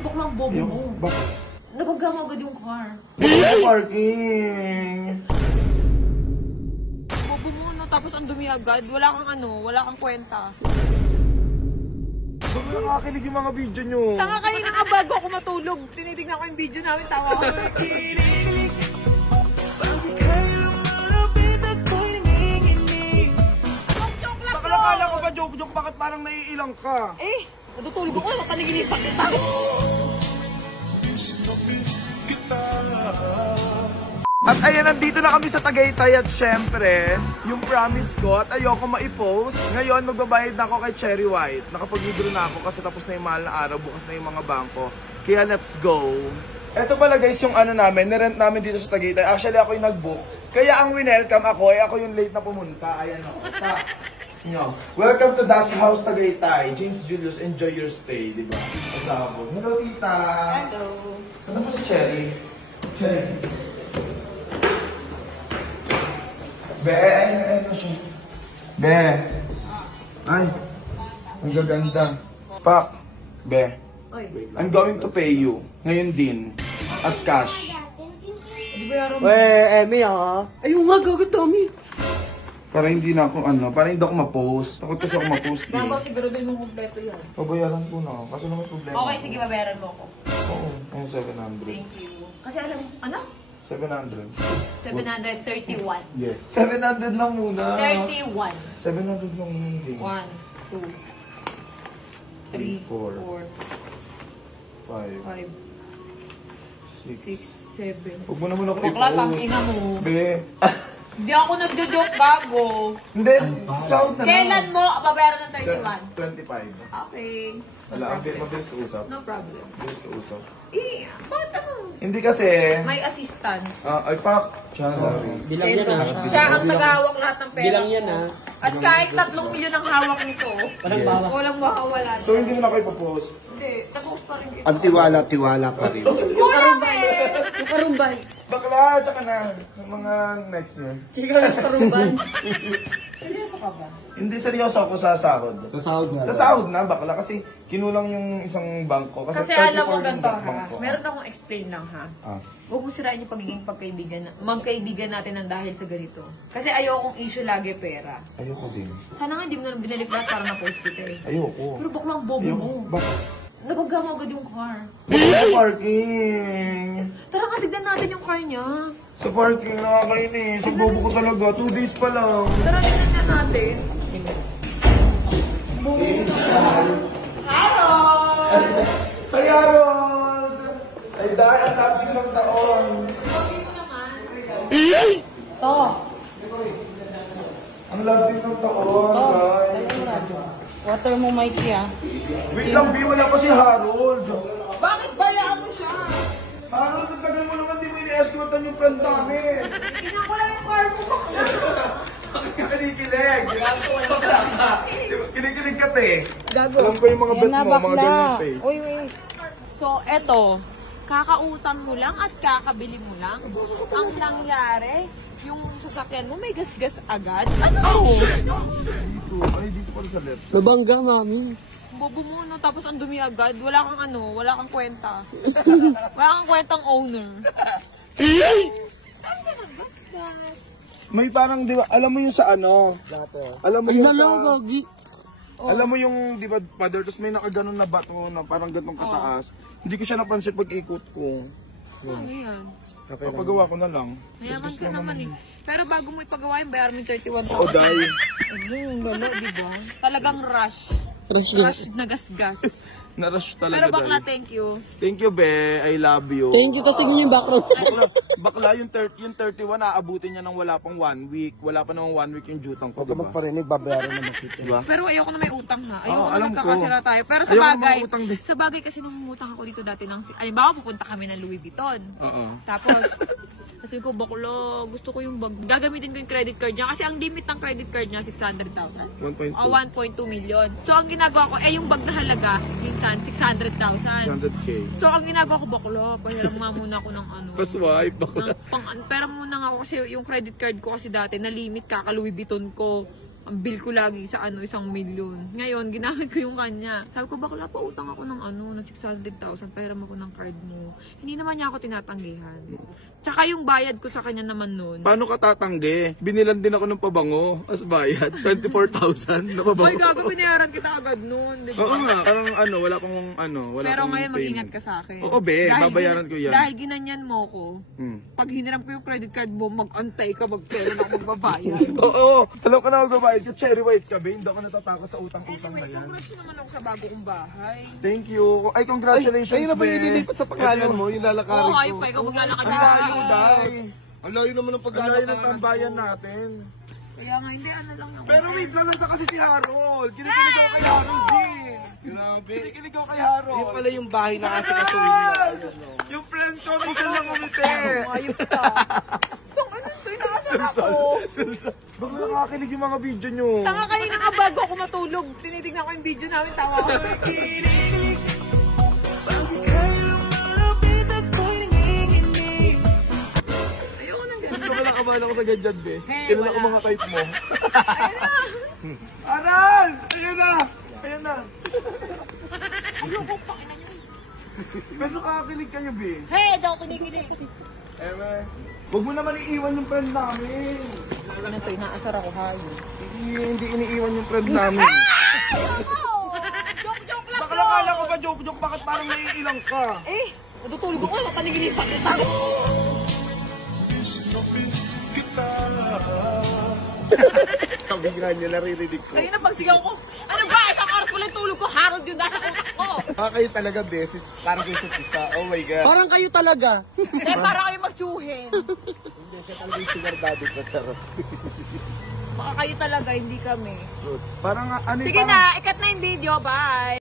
baklang bobo mo. Bakit? Nabagga mo agad yung car. Parking! Bobo mo, no? Tapos ang dumi agad. Wala kang kwenta. Bakit nakakilig yung mga video nyo? Tanga kanina nga bago ako matulog. Tinitignan ko yung video namin, tawa ko. Joke lang Bakit akala ko ba joke? Bakit parang naiilang ka? Eh, natutulog ako. Paniginipan kita. At ayan, nandito na kami sa Tagaytay at syempre, yung promise ko at ayoko ma-post. Ngayon, magbabayad na ako kay Cherry White. Nakapag-withdraw na ako kasi tapos na yung mahal na araw, bukas na yung mga bangko. Kaya let's go! Eto pala guys yung ano namin, nirent namin dito sa Tagaytay. Actually ako yung nag-book. Kaya ang winelcome ako, ako yung late na pumunta. Ayan ako. No. Welcome to Das House Tagaytay. James Julius, enjoy your stay, di ba? Pasabog. Hello, tita! Hello. Ano po si Cherry? Cherry. Be, ano siya? Be. Ay, ang gaganda. Pak, Be. I'm going to pay you. Ngayon din. At cash. Di ba yaran mo? Emi ha? Ayun nga, gagawin dami. Para hindi na ako para hindi ako ma-post. Takot kasi ako ma-post eh. Gabaw, siguro din mong kompleto yan. Pabayaran ko na. Kasi naman problema. Okay, sige, babayaran mo ako. Oo, ayun 700. Thank you. Kasi alam mo, ano? 700. 731. Yes. 700 lang muna. 31. 700 lang muna. 1, 2, 3, 4, 4, 5, 5, 6. 6, 7. Huwag mo naman ako Bakla, tangina mo. Be. Hindi ako nagjo-joke, gago. Hindi, sound na Kailan mo babayaran ng 25. 31? Okay. No Wala, problem. mabilis ka usap. No problem. Mabilis ka usap. Eh, bakit ano? Hindi kasi, May assistant. ay pak, sorry. Bilang yan ha? Siya ang nag-hawak lahat ng pera. Bilang yan ha? At kahit 3 milyon ang hawak nito, Parang bawa. walang makawala. So hindi mo na kayo ipopost. Hindi, tapos pa rin ito. Ang tiwala pa rin. Yung karumbay. Bakla, tsaka na. Mga next year. Chika yung karumbay. Seryoso ka ba? Hindi seryoso ako sa sahod. Sa sahod nga. Sa sahod na, bakla. Kasi kinulang yung isang bangko. Kasi 34 alam mo yung ganito ha, bangko. meron akong explain lang ha. Huwag mo sirain yung pagiging magkaibigan natin ng dahil sa ganito. Kasi ayokong issue lagi pera. Ayoko din. Sana nga hindi mo na binalik lahat para na-post kita eh. Ayoko. Pero baklang bobo mo. Bakit? Nabagga mo agad yung car. Parking! Tara nga, tignan natin yung car niya. Sa parking nakakainis. Sa bobo ko talaga. 2 days pa lang. Tara, tignan na natin. Harold! Hi, Harold! Ay, dahil ang dating ng taon. To. Ang dating ng taon, guys. Water mo, Mikey ah. Wait lang, B. Wala pa si Harold. Bakit bayaan mo siya? Harold, ang tagal mo naman di mo ini-escortan yung friend namin. Tingnan ko lang yung car mo. Kinikilig. Kinikilig ka, te. Gago. Alam ko yung mga bet mo, mga ganyang face. Uy, wait. So, eto. Kakautang mo lang at kakabili mo lang. Ang nangyari, yung sasakyan mo may gasgas agad. Ano? Ay, dito pa rin sa left. Nabangga, mami. Bobo mo, no? Tapos ang dumi agad. Wala kang kwenta. Wala kang kwentang owner. Ano ka naggasgas? May parang, di ba, alam mo yung sa ano? Alam mo yung sa... Gagi. Alam mo yung, di ba, father, tapos may nakaganon na bato na parang ganong kataas. Hindi ko siya napansin pag ikot ko. Ano yan? Papagawa ko na lang. Mayaman ka naman eh. Pero bago mo ipagawa yung bayar mo yung 31,000. O, dahil. Ang lalo, di ba? Talagang rush. Rush Rush na gasgas. Na-rush talaga. Pero bakla, dahil. thank you. Thank you, Be. I love you. Thank you kasi din yung background. Bakla, yung 31, aabutin niya ng wala pang 1 week. Wala pa namang 1 week yung jutang ko, Huwag ka diba? magparinig, babayaran naman kita. Diba? Pero ayoko na may utang ha. Ayoko na alam ko. nagkakasira tayo. Pero sa Ayoko bagay, mautang din. sa bagay kasi nangungutang ako dito dati ng... Ay, baka pupunta kami ng Louis Vuitton. Oo. Tapos, kasi ko, bakla, gusto ko yung bag. Gagamitin ko yung credit card niya. Kasi ang limit ng credit card niya, 600,000. 1.2. O 1.2 million. So, ang ginagawa ko, yung bag na halaga, minsan, 600,000. 600K. So, ang ginagawa ko, bakla, pahiram nga muna ako ng ano. Paswipe, bakla. Pera muna nga ako kasi yung credit card ko kasi dati, na limit kaka Louis Vuitton ko. Ang bill ko lagi sa 1 milyon. Ngayon, ginamit ko yung kanya. Sabi ko, bakla pa utang ako ng ng 600,000, pahiram ako ng card mo. Hindi naman niya ako tinatanggihan. Tsaka yung bayad ko sa kanya naman nun. Paano ka tatanggi? Binilan din ako ng pabango as bayad. 24,000 na pabango. Hoy, gago, binayaran kita agad nun. Diba? Oo nga, parang wala kong wala Pero akong ngayon, payment. mag-ingat ka sa akin. Oo, be, babayaran ko yan. Dahil ginanyan mo ko, pag hiniram ko yung credit card mo, mag-antay ka, mag-kailan ako magbabayad. Oo, alam ka na magbabayad ka, cherry white ka, be. Hindi ako natatakot sa utang-utang na Anyway, yan. congrats naman ako sa bago kong bahay. Thank you. Ay, congratulations, Ayun na ba be. yung nilipat sa pangalan mo? Yung lalakarin Oo, ko. ayun pa, ikaw maglalakad Ang layo, day. Ang layo naman ng Ang layo paglalakarin. ng tambayan natin. Kaya nga, hindi, ano lang yung... Pero wait, lalasa kasi si Harold. Kinikilig ako kay Harold, din. Grabe. Kinikilig ako kay Harold. Yun pala yung bahay na kasi kasuhin na. Yung friend ko, minsan lang umiti. Ayun ka. Tong ano ito, inaasar ako. Baka nakakilig yung mga video nyo. Tanga kanina nga bago ako matulog. Tinitignan ko yung video namin, tawa ko. Ayoko nang ganun. Gusto ko lang abala ko sa ganyan, be. Hey, Kailan ako wala. mga type mo. Aral! Ayan na! Ayan na! Ayoko, pakinan nyo. Pero nakakilig kayo, be. Hey, daw kinikilig. Eme, huwag mo naman iiwan yung friend namin. Ano to, inaasar ako, hayo. Hindi iniiwan yung friend namin. Joke lang Baka nakala ko ba joke-joke? Bakit parang naiilang ka? Eh, natutulog ako, mapanigilipan kita. Kabigran niya naririnig ko. Kanina pagsigaw ko, ano ba? Isang oras ko lang tulog ko, Harold yun nasa utak ko. Kayo talaga beses. Parang kayo sa pisa. Oh my God. Parang kayo talaga. Eh, para kayo magtsuhin. Hindi siya talaga yung sugar daddy ko. Charot. Baka kayo talaga, hindi kami. Parang ano Sige na, ikat na yung video, bye!